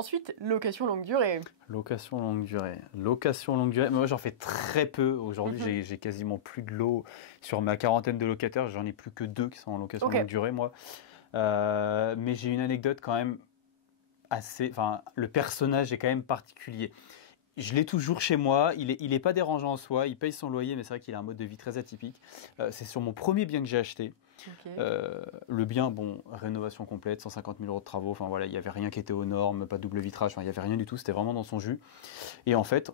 Ensuite, location longue durée. Location longue durée. Location longue durée. Moi, j'en fais très peu. Aujourd'hui, j'ai quasiment plus de lots. Sur ma quarantaine de locataires, j'en ai plus que 2 qui sont en location longue durée, moi. Mais j'ai une anecdote quand même assez... Enfin, le personnage est quand même particulier. Je l'ai toujours chez moi, il est pas dérangeant en soi, il paye son loyer, mais c'est vrai qu'il a un mode de vie très atypique. C'est sur mon premier bien que j'ai acheté. Le bien, bon, rénovation complète, 150 000 € de travaux, enfin voilà, il n'y avait rien qui était aux normes, pas de double vitrage, enfin, il n'y avait rien du tout, c'était vraiment dans son jus. Et en fait,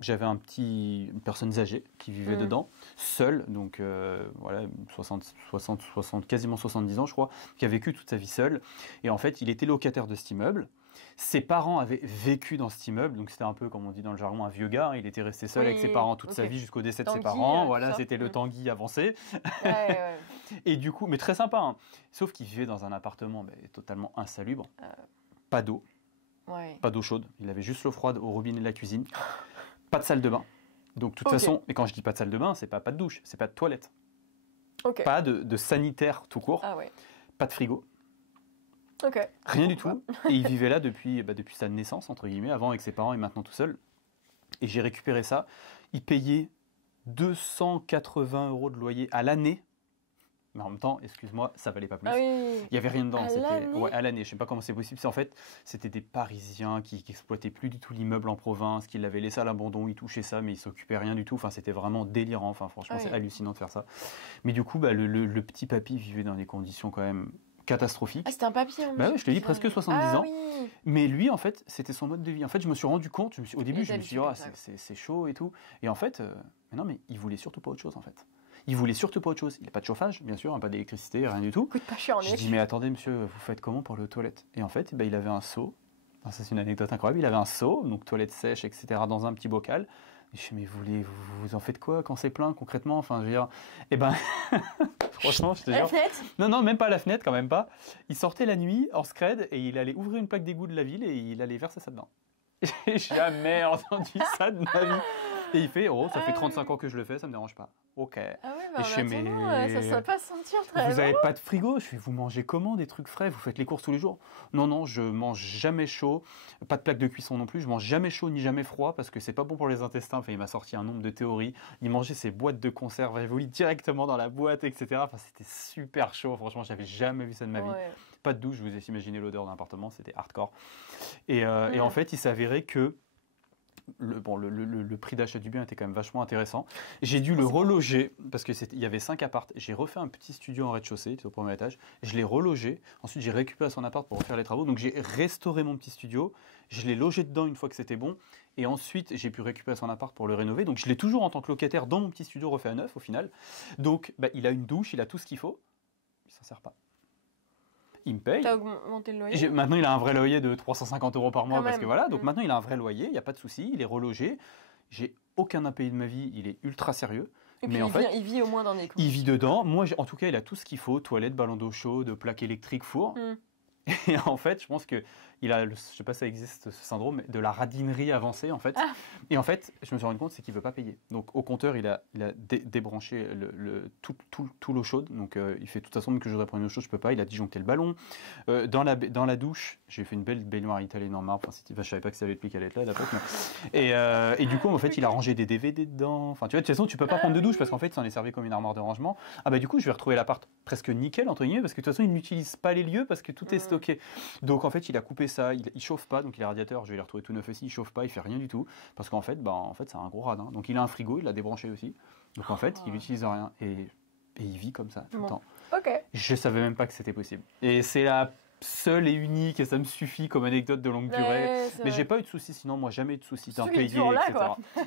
j'avais une personne âgée qui vivait dedans, seule, donc voilà, 60, quasiment 70 ans je crois, qui a vécu toute sa vie seule. Et en fait, il était locataire de cet immeuble. Ses parents avaient vécu dans cet immeuble, donc c'était un peu, comme on dit dans le jargon, un vieux gars. Il était resté seul avec ses parents toute sa vie jusqu'au décès de ses parents. Voilà, c'était le Tanguy avancé. Et du coup, mais très sympa, hein. Sauf qu'il vivait dans un appartement totalement insalubre. Pas d'eau, pas d'eau chaude. Il avait juste l'eau froide au robinet de la cuisine. Pas de salle de bain. Donc, de toute façon, et quand je dis pas de salle de bain, c'est pas de douche, c'est pas de toilette. Pas de sanitaire tout court. Pas de frigo. Rien du tout. Et il vivait là depuis sa naissance, entre guillemets, avant avec ses parents et maintenant tout seul. Et j'ai récupéré ça. Il payait 280 € de loyer à l'année. Mais en même temps, excuse-moi, ça valait pas plus. Il n'y avait rien dedans. À l'année. Je sais pas comment c'est possible. En fait, c'était des Parisiens qui exploitaient plus du tout l'immeuble en province, qui l'avaient laissé à l'abandon. Ils touchaient ça, mais ils s'occupaient rien du tout. Enfin, c'était vraiment délirant. Enfin, franchement, c'est hallucinant de faire ça. Mais du coup, le petit papy vivait dans des conditions quand même catastrophique. Ah, c'était un papier. Je te dis presque 70 ans. Oui. Mais lui, en fait, c'était son mode de vie. En fait, je me suis rendu compte, au début, je me suis dit, c'est chaud et tout. Et en fait, mais il voulait surtout pas autre chose, en fait. Il voulait surtout pas autre chose. Il n'a pas de chauffage, bien sûr, pas d'électricité, rien du tout. Coûte pas cher en Je dis, mais attendez, monsieur, vous faites comment pour aller aux toilettes? Et en fait, il avait un seau. Enfin, ça, c'est une anecdote incroyable. Il avait un seau, donc toilette sèche, etc., dans un petit bocal. Et je dis, mais vous en faites quoi quand c'est plein, concrètement? Enfin, je veux dire, franchement, je te jure. La fenêtre? Non, même pas la fenêtre, quand même pas. Il sortait la nuit en scred et il allait ouvrir une plaque d'égout de la ville et il allait verser ça dedans. J'ai jamais entendu ça de ma vie. Et il fait, ça fait 35 ans que je le fais, ça me dérange pas. Ok. Ah oui, ça ne va pas se sentir très Vous avez pas de frigo? Je fais, vous mangez comment des trucs frais? Vous faites les courses tous les jours? Non, je mange jamais chaud. Pas de plaque de cuisson non plus. Je mange jamais chaud ni jamais froid parce que c'est pas bon pour les intestins. Enfin, il m'a sorti un nombre de théories. Il mangeait ses boîtes de conserve évoluées directement dans la boîte, etc. Enfin, c'était super chaud. Franchement, j'avais jamais vu ça de ma vie. Pas de douche. Je vous ai imaginé l'odeur d'un appartement. C'était hardcore. Et en fait, il s'avérait que le prix d'achat du bien était quand même vachement intéressant. J'ai dû le reloger parce qu'il y avait 5 appartes. J'ai refait un petit studio en rez-de-chaussée, au premier étage. Je l'ai relogé. Ensuite, j'ai récupéré son appart pour refaire les travaux. Donc, j'ai restauré mon petit studio. Je l'ai logé dedans une fois que c'était bon. Et ensuite, j'ai pu récupérer son appart pour le rénover. Donc, je l'ai toujours en tant que locataire dans mon petit studio refait à neuf au final. Donc, il a une douche, il a tout ce qu'il faut. Il s'en sert pas. Il me paye. T'as augmenté le loyer? Maintenant, il a un vrai loyer de 350 € par mois parce que voilà. Donc maintenant, il a un vrai loyer, il n'y a pas de souci, il est relogé. J'ai aucun impayé de ma vie, il est ultra sérieux. Et puis il vit au moins dans des conditions. Il vit dedans. Moi, en tout cas, il a tout ce qu'il faut, toilette, ballon d'eau chaude, plaque électrique, four. Et en fait, je pense que il a, je sais pas si ça existe ce syndrome, de la radinerie avancée en fait. Et en fait, je me suis rendu compte, c'est qu'il veut pas payer. Donc au compteur, il a débranché tout l'eau chaude. Donc il fait de toute façon, même que je voudrais prendre une eau chaude, je peux pas. Il a disjoncté le ballon. Dans la douche, j'ai fait une belle baignoire italienne en marbre. Enfin, je savais pas que ça allait être qu'elle allait être là à l'époque. Et du coup, en fait, il a rangé des DVD dedans. Enfin, tu vois, de toute façon, tu peux pas prendre de douche parce qu'en fait, ça en est servi comme une armoire de rangement. Du coup, je vais retrouver l'appart presque nickel entre guillemets parce que de toute façon, il n'utilise pas les lieux parce que tout est stocké. Donc en fait, il a coupé ça, il chauffe pas, donc les radiateurs, je vais les retrouver tout neuf aussi, il chauffe pas, il fait rien du tout, parce qu'en fait, c'est un gros radin. Donc il a un frigo, il l'a débranché aussi. Donc en fait, il n'utilise rien et il vit comme ça tout le temps. Je savais même pas que c'était possible. Et c'est la seule et unique, et ça me suffit comme anecdote de longue durée. Mais j'ai pas eu de soucis, sinon moi jamais eu de soucis d'impayé, etc.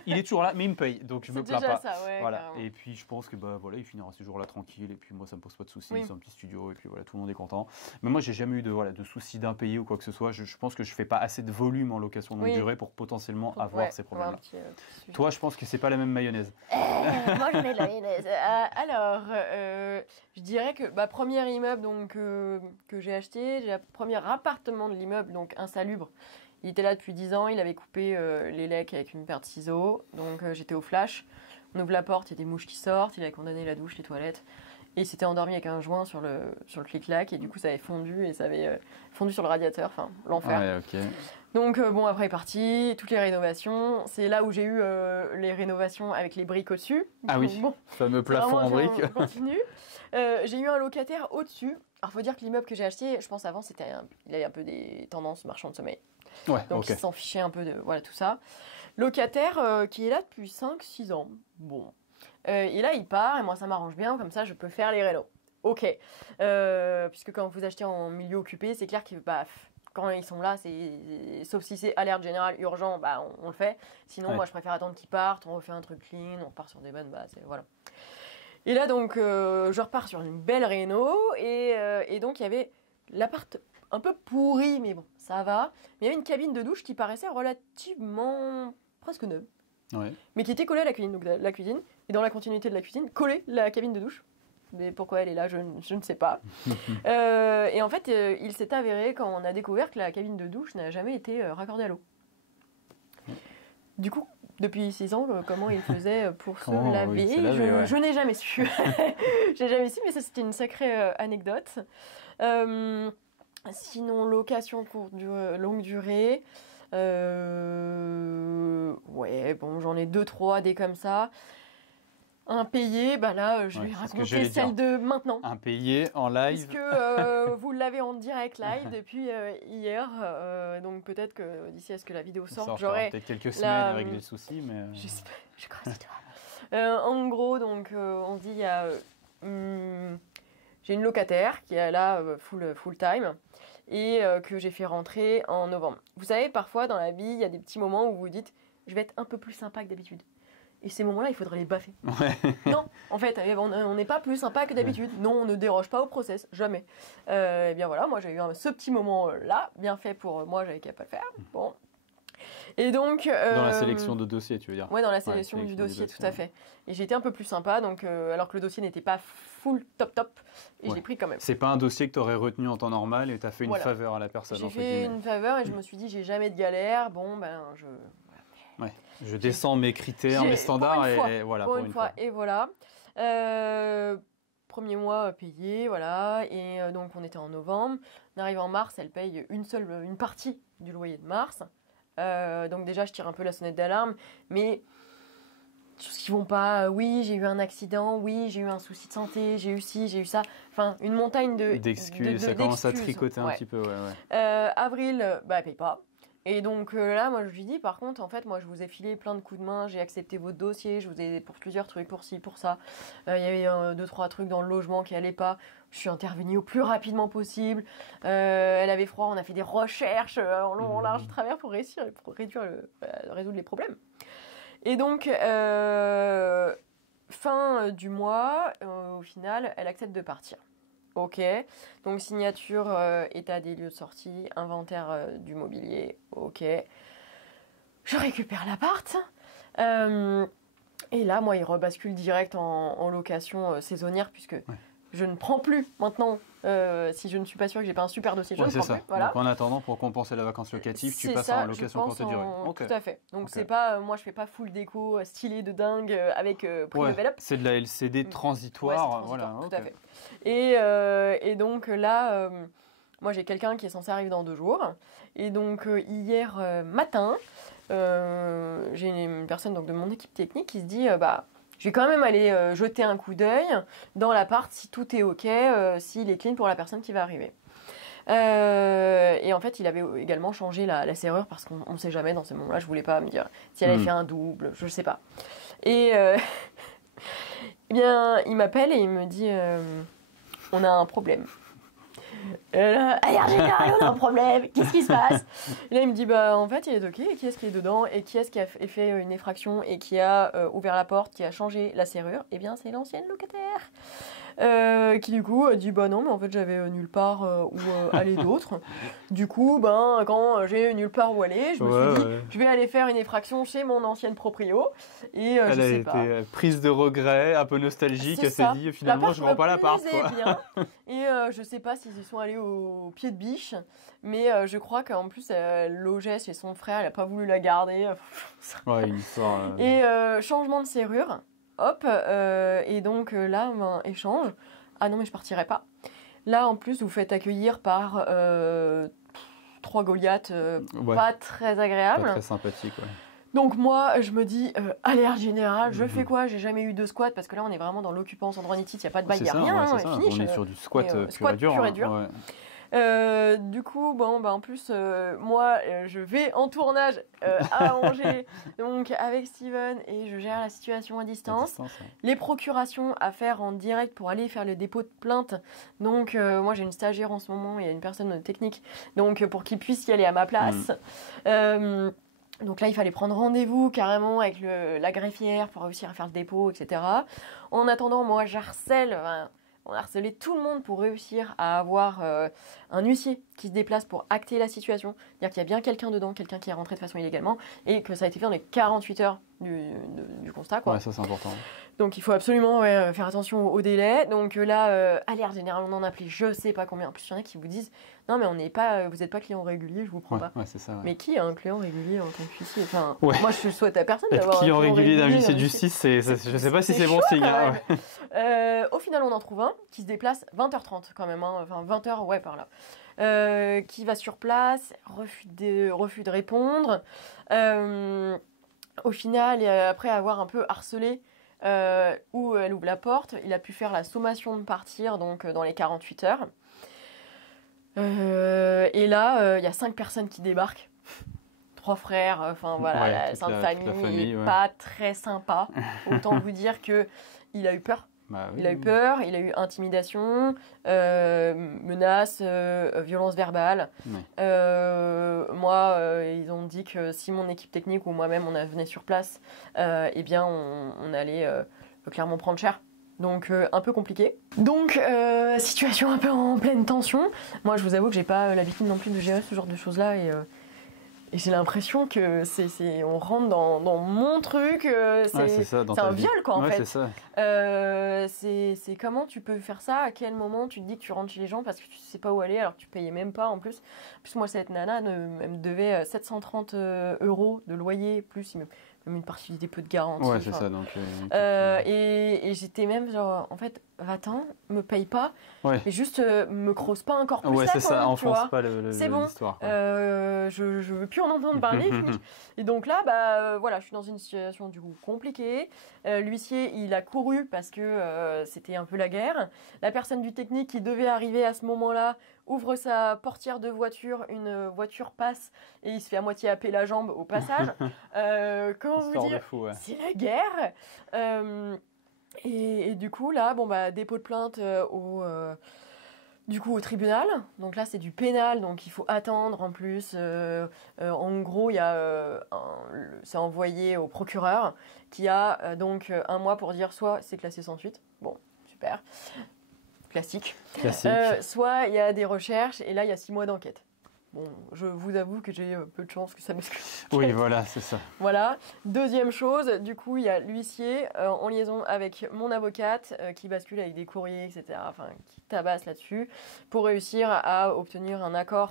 Il est toujours là, mais il me paye, donc je me plains pas. Ça, voilà. Et puis je pense que il finira ce jour-là tranquille, et puis moi ça me pose pas de soucis, c'est un petit studio, et puis voilà, tout le monde est content. Mais moi j'ai jamais eu de soucis d'impayé ou quoi que ce soit. Je pense que je fais pas assez de volume en location longue durée pour potentiellement avoir ces problèmes-là. Toi, je pense que c'est pas la même mayonnaise. Moi je mets de la mayonnaise. Alors, je dirais que premier immeuble donc, que j'ai acheté, j'ai le premier appartement de l'immeuble, donc insalubre. Il était là depuis 10 ans, il avait coupé les lecs avec une paire de ciseaux, donc j'étais au flash. On ouvre la porte, il y a des mouches qui sortent, il avait condamné la douche, les toilettes. Et il s'était endormi avec un joint sur le clic-clac, et du coup ça avait fondu, et ça avait fondu sur le radiateur, enfin l'enfer. Donc bon, après est parti, toutes les rénovations. C'est là où j'ai eu les rénovations avec les briques au-dessus. Ah donc, oui, bon, fameux plafond en briques. On continue. J'ai eu un locataire au-dessus. Alors faut dire que l'immeuble que j'ai acheté, je pense avant, il avait un peu des tendances marchand de sommeil. Ouais, donc il s'en fichait un peu de voilà, tout ça. Locataire qui est là depuis 5-6 ans. Bon. Et là il part et moi ça m'arrange bien, comme ça je peux faire les rénaux. Ok. Puisque quand vous achetez en milieu occupé, c'est clair que quand ils sont là, sauf si c'est alerte générale urgent, on le fait. Sinon, moi, je préfère attendre qu'ils partent, on refait un truc clean, on repart sur des bonnes bases, voilà. Et là, donc, je repars sur une belle réno, et donc, il y avait l'appart un peu pourri, mais bon, ça va. Mais il y avait une cabine de douche qui paraissait relativement presque neuve, mais qui était collée à la cuisine. Donc, la cuisine, et dans la continuité de la cuisine, collée la cabine de douche. Mais pourquoi elle est là, je ne sais pas. Et en fait, il s'est avéré quand on a découvert que la cabine de douche n'a jamais été raccordée à l'eau. Du coup, depuis 6 ans, comment il faisait pour se laver, je n'ai jamais su. Je n'ai jamais su, mais ça c'était une sacrée anecdote. Sinon, location longue durée. Ouais, bon, j'en ai 2-3 des comme ça. Impayé, là, je vais raconter celle de maintenant. Impayé en live. Puisque vous l'avez en direct live depuis hier. Donc peut-être que d'ici à ce que la vidéo sorte, j'aurai peut-être quelques semaines à régler le souci. Mais je crois que c'est toi. En gros, donc, on se dit, j'ai une locataire qui est là full time et que j'ai fait rentrer en novembre. Vous savez, parfois dans la vie, il y a des petits moments où vous vous dites, je vais être un peu plus sympa que d'habitude. Et ces moments-là, il faudrait les baffer. Ouais. Non, en fait, on n'est pas plus sympa que d'habitude. Non, on ne déroge pas au process, jamais. Et bien voilà, moi j'ai eu ce petit moment-là, bien fait pour moi, j'avais qu'à pas le faire. Bon. Et donc... dans la sélection de dossiers, tu veux dire? Ouais, dans la sélection du dossier, tout à fait. Et j'ai été un peu plus sympa, donc, alors que le dossier n'était pas full top, et j'ai pris quand même. C'est pas un dossier que tu aurais retenu en temps normal et tu as fait une faveur à la personne. J'ai fait une faveur et je me suis dit, j'ai jamais de galère, je descends mes critères, mes standards et voilà. Pour une fois. Et voilà. Premier mois payé, voilà. Et donc on était en novembre. On arrive en mars, elle paye une partie du loyer de mars. Donc déjà je tire un peu la sonnette d'alarme. Mais choses qui vont pas, oui j'ai eu un accident, oui j'ai eu un souci de santé, j'ai eu ci, j'ai eu ça. Enfin une montagne d'excuses. Ça commence à tricoter un petit peu. Avril, elle paye pas. Et donc là, moi je lui dis, par contre, en fait, moi je vous ai filé plein de coups de main, j'ai accepté votre dossier, je vous ai aidé pour plusieurs trucs, pour ci, pour ça. Il y avait 2-3 trucs dans le logement qui allaient pas. Je suis intervenue au plus rapidement possible. Elle avait froid, on a fait des recherches en long, en large, en travers pour résoudre les problèmes. Et donc, fin du mois, au final, elle accepte de partir. Ok, donc signature, état des lieux de sortie, inventaire du mobilier, ok. Je récupère l'appart. Et là, moi, il rebascule direct en location saisonnière puisque je ne prends plus maintenant. Si je ne suis pas sûre que j'ai pas un super dossier, je ne prends plus. Voilà. Donc en attendant, pour compenser la vacance locative, tu passes en location courte durée. Tout à fait. Donc c'est pas, moi je fais pas full déco stylé de dingue avec prix level up. C'est de la LCD transitoire. Voilà. Tout à fait. Et donc là, moi j'ai quelqu'un qui est censé arriver dans 2 jours. Et donc hier matin, j'ai une personne donc, de mon équipe technique qui se dit je vais quand même aller jeter un coup d'œil dans l'appart si tout est ok, s'il est clean pour la personne qui va arriver. Et en fait, il avait également changé la serrure parce qu'on ne sait jamais dans ce moment-là. Je voulais pas me dire si elle avait fait un double, je ne sais pas. Et eh bien, il m'appelle et il me dit on a un problème. Ailleurs général, on a un problème, qu'est-ce qui se passe? Et là il me dit en fait il est ok, et qui est-ce qui est dedans et qui est-ce qui a fait une effraction et qui a ouvert la porte, qui a changé la serrure? Eh bien c'est l'ancienne locataire qui du coup dit non mais en fait j'avais nulle part où aller d'autre. Du coup quand j'ai nulle part où aller, je me suis dit je vais aller faire une effraction chez mon ancienne proprio et elle a été prise de regret, un peu nostalgique, elle s'est dit finalement je ne rends pas l'appart. Et je sais pas s'ils y sont allés au pied de biche, mais je crois qu'en plus elle logeait chez son frère, elle a pas voulu la garder. Une histoire. Et changement de serrure. Hop, et donc là, échange. Ah non, mais je partirai pas. Là, en plus, vous faites accueillir par 3 3 Goliaths, Ouais. pas très agréable. Pas très sympathique, ouais. Donc moi, je me dis, alerte générale, je fais quoi? J'ai jamais eu de squat, parce que là, on est vraiment dans l'occupance andronitite, il n'y a pas de bail, il n'y a rien, c'est ça. finish. On est sur du squat Squat pur et dur. Ouais. Du coup, bon, bah, en plus, moi, je vais en tournage à Angers, donc avec Steven, et je gère la situation à distance. Ouais. Les procurations à faire en direct pour aller faire le dépôt de plainte. Donc, moi, j'ai une stagiaire en ce moment, il y a une personne technique, donc pour qu'il puisse y aller à ma place. Donc là, il fallait prendre rendez-vous carrément avec la greffière pour réussir à faire le dépôt, etc. En attendant, moi, on a harcelé tout le monde pour réussir à avoir un huissier qui se déplace pour acter la situation. C'est-à-dire qu'il y a bien quelqu'un dedans, quelqu'un qui est rentré de façon illégalement, et que ça a été fait dans les 48 heures du constat, quoi. Ouais, ça c'est important. Donc il faut absolument faire attention au délai. Donc là, alerte générale, on en a appelé je sais pas combien. En plus, il y en a qui vous disent non, mais vous n'êtes pas client régulier, je vous prends pas. Ouais, c'est ça. Ouais. Mais qui a un client régulier en tant que huissier? Enfin, Ouais. moi, je souhaite à personne Être d'avoir client un client régulier d'un huissier de huissier. justice, je sais pas si c'est bon chaud, signe. quand Hein, ouais. Au final, on en trouve un qui se déplace 20h30 quand même, hein, enfin 20h, ouais, par là. Qui va sur place, refus de répondre. Au final, après avoir un peu harcelé, où elle ouvre la porte, il a pu faire la sommation de partir, donc dans les 48 heures. Et là, il y a 5 personnes qui débarquent. 3 frères, enfin voilà, Ouais, la toute sainte la famille, ouais. pas très sympa. Autant vous dire qu'il a eu peur. Bah, oui, Il a eu peur, il a eu intimidation, menaces, violence verbale. Ouais. Moi, ils ont dit que si mon équipe technique ou moi-même on venait sur place, eh bien on allait clairement prendre cher. Donc un peu compliqué. Donc situation un peu en pleine tension. Moi je vous avoue que j'ai pas l'habitude non plus de gérer ce genre de choses-là et j'ai l'impression que on rentre dans mon truc, c'est un viol quoi en fait. C'est ça. C'est comment tu peux faire ça, à quel moment tu te dis que tu rentres chez les gens parce que tu sais pas où aller alors que tu payais même pas en plus. En plus moi cette nana elle me devait 730 € de loyer, plus même une partie du dépôt de garantie. Ouais, c'est ça. Donc, et j'étais même genre, en fait, va-t'en, me paye pas, et juste me crosse pas encore plus. Ouais, c'est ça, enfonce pas c'est bon, l'histoire. je veux plus en entendre parler. Et donc là, voilà, je suis dans une situation du coup compliquée. L'huissier, il a couru parce que c'était un peu la guerre. La personne du technique qui devait arriver à ce moment-là ouvre sa portière de voiture, une voiture passe et il se fait à moitié happer la jambe au passage. Comment vous dire, c'est la guerre. Et du coup, là, dépôt de plainte au tribunal. Donc là, c'est du pénal, donc il faut attendre en plus. En gros, c'est envoyé au procureur qui a donc 1 mois pour dire soit c'est classé sans suite. Bon, super. Classique. Soit il y a des recherches et là, il y a 6 mois d'enquête. Bon, je vous avoue que j'ai peu de chance que ça m'excluse. Oui, voilà, c'est ça. Voilà. Deuxième chose, du coup, il y a l'huissier en liaison avec mon avocate qui bascule avec des courriers, etc., enfin, qui tabasse là-dessus pour réussir à obtenir un accord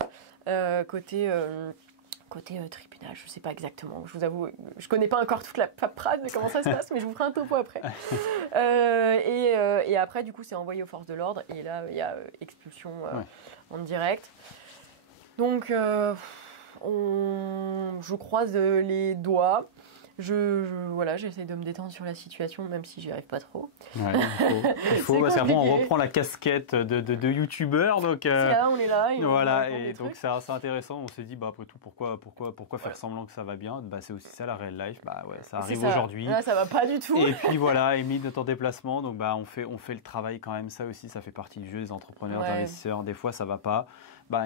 côté tribunal. Je ne sais pas exactement. Je vous avoue, je ne connais pas encore toute la paperasse de comment ça se passe, mais je vous ferai un topo après. Et après, du coup, c'est envoyé aux forces de l'ordre et là, il y a expulsion en direct. Donc, je croise les doigts. Voilà, j'essaie de me détendre sur la situation, même si j'y arrive pas trop. Ouais, il faut parce qu'après on reprend la casquette de youtubeur, donc. Là, on est là. Voilà, et donc c'est assez intéressant. On s'est dit, après tout, pourquoi faire semblant que ça va bien? C'est aussi ça la real life. Ça arrive aujourd'hui. Là, ça va pas du tout. Et puis voilà, Émile de ton déplacement, donc on fait le travail quand même. Ça aussi, ça fait partie du jeu des entrepreneurs, des investisseurs. Des fois, ça va pas.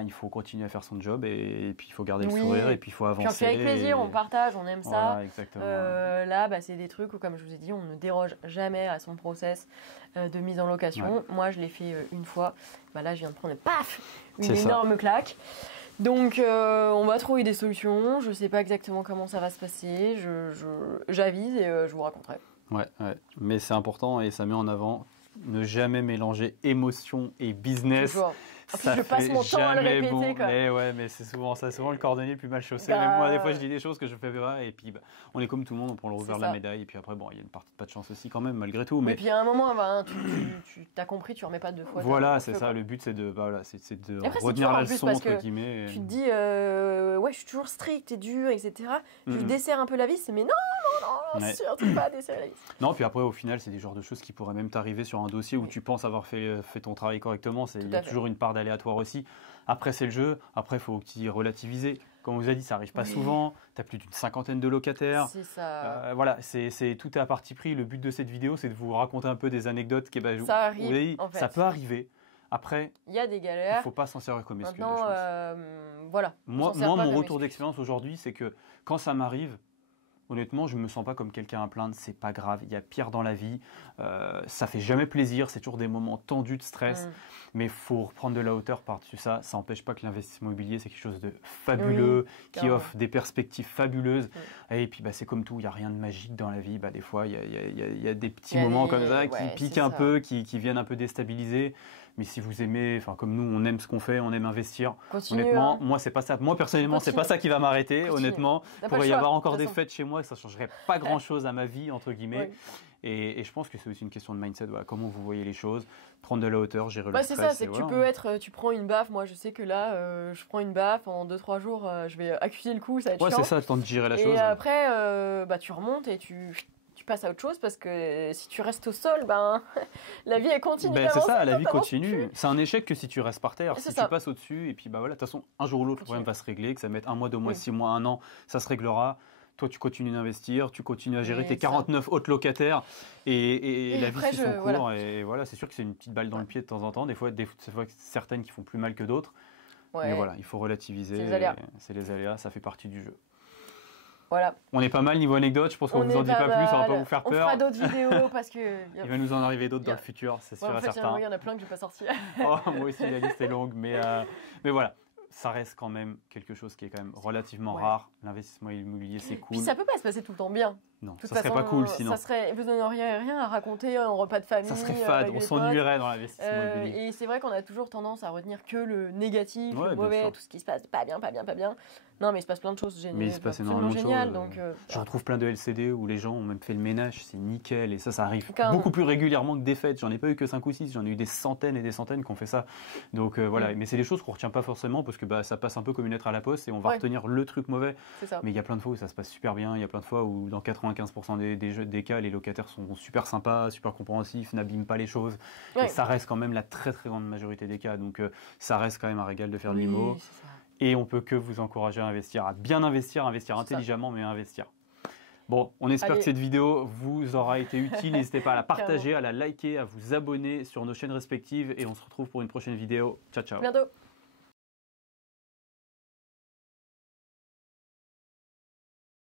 Il faut continuer à faire son job et puis il faut garder le sourire et puis il faut avancer. Puis on fait avec plaisir, on partage, on aime ça. Voilà, exactement. Là, c'est des trucs où, comme je vous ai dit, on ne déroge jamais à son process de mise en location. Ouais. Moi, je l'ai fait une fois. Là, je viens de prendre une énorme claque. Donc, on va trouver des solutions. Je ne sais pas exactement comment ça va se passer. J'avise et je vous raconterai. Ouais. Mais c'est important et ça met en avant ne jamais mélanger émotion et business. Toujours. je passe mon temps à le répéter. Bon, Quoi. Mais c'est souvent ça, souvent le cordonnier le plus mal chaussé. Même moi, des fois, je dis des choses que je fais pas, et puis on est comme tout le monde, on prend le revers de la médaille, et puis après, bon, il y a une partie de pas de chance aussi quand même, malgré tout. Et puis à un moment, tu t'as compris, tu remets pas deux fois. Voilà, c'est ça. Le but, c'est de retenir la leçon entre guillemets. Tu te dis, ouais, je suis toujours strict et dur, etc. Je desserre un peu la vis, mais non, surtout pas desserrer la vis. Non, puis après, au final, c'est des genres de choses qui pourraient même t'arriver sur un dossier où tu penses avoir fait ton travail correctement. Il y a toujours une part d'aléatoire aussi. Après, c'est le jeu. Après, il faut aussi relativiser. Comme on vous a dit, ça n'arrive pas souvent. Tu as plus d'une 50aine de locataires. C'est ça. Voilà, tout est à parti pris. Le but de cette vidéo, c'est de vous raconter un peu des anecdotes. Ça arrive, vous avez dit, en fait. Ça peut arriver. Après, il y a des galères. Il ne faut pas s'en servir comme excuse. Maintenant, voilà. Moi mon retour d'expérience aujourd'hui, c'est que quand ça m'arrive, honnêtement, je ne me sens pas comme quelqu'un à plaindre, c'est pas grave, il y a pire dans la vie, ça fait jamais plaisir, c'est toujours des moments tendus de stress, mais il faut reprendre de la hauteur par-dessus ça. Ça n'empêche pas que l'investissement immobilier, c'est quelque chose de fabuleux, qui offre des perspectives fabuleuses, et puis c'est comme tout, il n'y a rien de magique dans la vie, des fois il y a des petits moments comme ça qui piquent un peu, qui viennent un peu déstabiliser. Mais si vous aimez, comme nous, on aime ce qu'on fait, on aime investir. Honnêtement, moi, c'est pas ça. Moi, personnellement, c'est pas ça qui va m'arrêter. Honnêtement, il pourrait y avoir encore des fêtes chez moi et ça changerait pas grand-chose à ma vie, entre guillemets. Et je pense que c'est aussi une question de mindset. Voilà, comment vous voyez les choses, prendre de la hauteur, gérer le stress. C'est ça, c'est que tu prends une baffe. Moi, je sais que là, je prends une baffe. En 2-3 jours, je vais accuser le coup, ça va être chiant. C'est ça, le temps de gérer la chose. Et après, tu remontes et tu passes à autre chose parce que si tu restes au sol, la vie elle continue. C'est ça, la vie continue. C'est un échec que si tu restes par terre. Si tu passes au-dessus et puis de toute façon, un jour ou l'autre, le problème va se régler, que ça mette 1 mois, 2 mois, 6 mois, 1 an, ça se réglera. Toi, tu continues d'investir, tu continues à gérer tes 49 autres locataires et la vie suit son cours. Et voilà, c'est sûr que c'est une petite balle dans le pied de temps en temps. Des fois certaines qui font plus mal que d'autres. Mais voilà, il faut relativiser. C'est les aléas, ça fait partie du jeu. Voilà. On est pas mal niveau anecdote, je pense qu'on vous en dit pas plus, ça va pas vous faire peur. On fera d'autres vidéos parce que... Il va nous en arriver d'autres dans le futur, c'est sûr et certain. Il y en a plein que je n'ai pas sorti. Moi aussi, la liste est longue, mais voilà. Ça reste quand même quelque chose qui est quand même relativement rare. L'investissement immobilier, c'est cool. Puis ça peut pas se passer tout le temps bien. Non, ça serait pas cool sinon. Vous n'auriez rien à raconter en repas de famille. Ça serait fade, on s'ennuierait dans l'investissement immobilier. Et c'est vrai qu'on a toujours tendance à retenir que le négatif, le mauvais, tout ce qui se passe pas bien. Non, mais il se passe plein de choses géniales. Mais il se passe énormément de choses. Donc, je retrouve plein de LCD où les gens ont même fait le ménage, c'est nickel. Et ça arrive beaucoup plus régulièrement que des fêtes. J'en ai pas eu que 5 ou 6, j'en ai eu des centaines et des centaines qui ont fait ça. Donc voilà, mais c'est des choses qu'on retient pas forcément parce que ça passe un peu comme une lettre à la poste et on va retenir le truc mauvais. Mais il y a plein de fois où ça se passe super bien, il y a plein de fois où dans 95% des cas, les locataires sont super sympas, super compréhensifs, n'abîment pas les choses. Et ça reste quand même la très très grande majorité des cas. Donc ça reste quand même un régal de faire de l'IMO. Et on peut que vous encourager à investir, à bien investir intelligemment, mais à investir. Bon, on espère que cette vidéo vous aura été utile. N'hésitez pas à la partager, à la liker, à vous abonner sur nos chaînes respectives. Et on se retrouve pour une prochaine vidéo. Ciao, ciao. Bientôt.